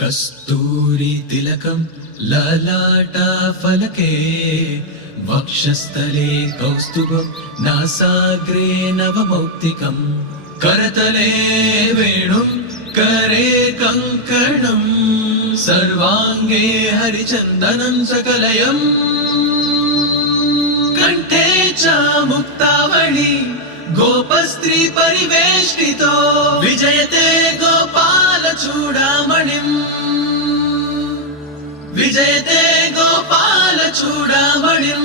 కస్తూరి తిలకం లలాట ఫలకే వక్షస్థలే కౌస్తుభం నాసాగ్రే నవమౌక్తికం కరతలే వేణుం కరే కంకణం సర్వాంగే హరిచందనం సకలయం కంఠే చ ముక్తావళి గోపస్త్రీ పరివేష్టితో విజయతే గోపాల చూడమణిం విజయతే గోపాల చూడమణిం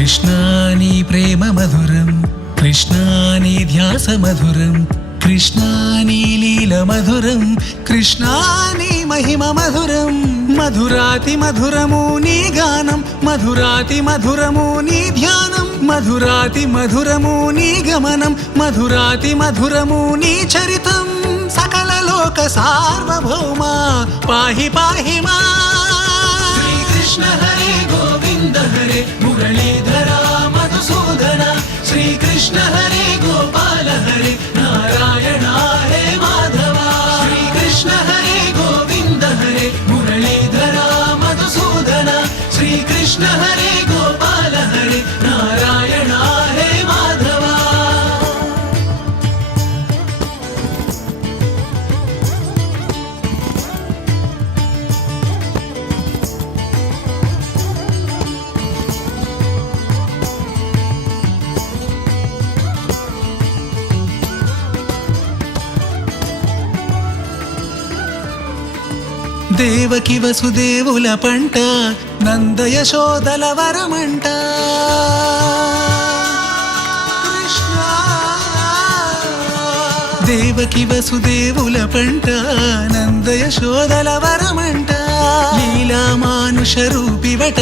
కృష్ణాని ప్రేమ మధురం కృష్ణాని ధ్యాస మధురం కృష్ణాని లీల మధురం కృష్ణాని మహిమ మధురం మధురాతి మధురము నీ గానం మధురాతి మధురము నీ ధ్యానం మధురాతి మధురము నీ గమనం మధురాతి మధురము నీ చరితం. సకల లోక సార్వభౌమ పాహి పాహి మా. శ్రీకృష్ణ హరే కృష్ణ హరే గోపాల హరే నారాయణ హరే మాధవ దేవకి వసుదేవుల పంట నందయశోదల వరమంట. కృష్ణ దేవకి వసుదేవుల పంట నందయశోదల వరమంట. లీలామానుష రూపివట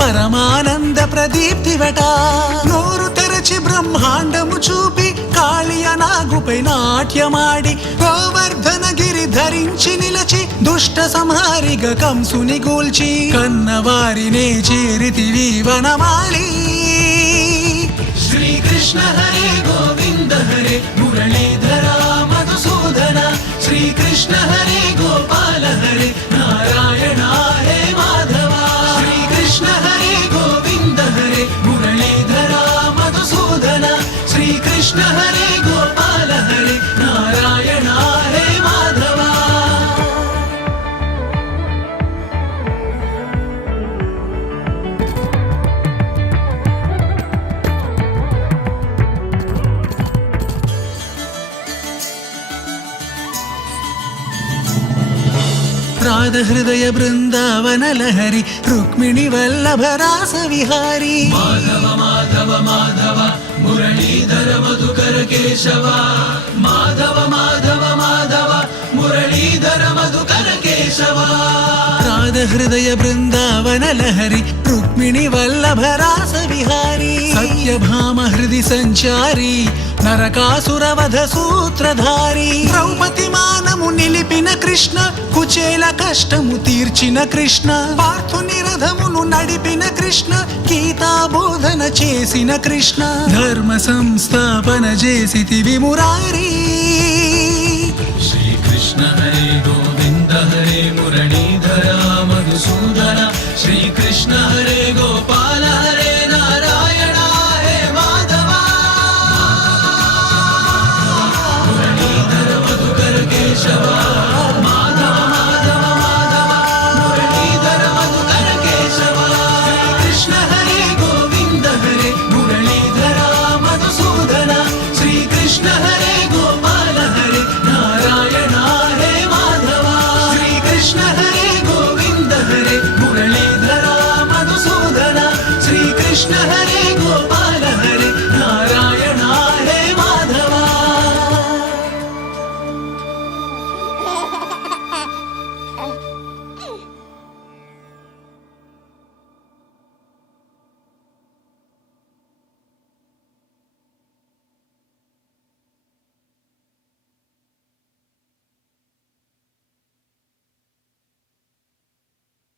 పరమానంద ప్రదీప్తివట. నోరు తెరచి బ్రహ్మాండము చూపి కాళియ నాగుపై నాట్యమాడి గోవర్ధన గిరి ధరించి నిలచి దుష్ట సంహారిగా కంసుని గూల్చి కన్నవారినే చేరితివి వనమాలి శ్రీకృష్ణ ಪಾದ ಹೃದಯ ಬೃಂದಾವನ ಲಹರಿ ರುಕ್ಮಿಣಿ ವಲ್ಲಭರಾಸ ವಿಹಾರಿ ಮಾಧವ ಮಾಧವ ಮಾಧವ, ಮುರಳೀಧರ ಮಧುಕರ ಕೇಶವ. ಮಾಧವ ಮಾಧವ ಮಾಧವ, ಮುರಳೀಧರ ಮಧುಕರ ಕೇಶವ. కేశవ రాధ హృదయ బృందావన లహరి రుక్మిణి వల్లభ రాస విహారీ సత్యభామ హృది సంచారి నరకాసురవధ సూత్రధారి ద్రౌపది మానము నిలిపిన కృష్ణ కుచేల కష్టము తీర్చిన కృష్ణ పార్థుని రథమును నడిపిన కృష్ణ గీతా బోధన చేసిన కృష్ణ ధర్మ సంస్థాపన చేసి మురారీ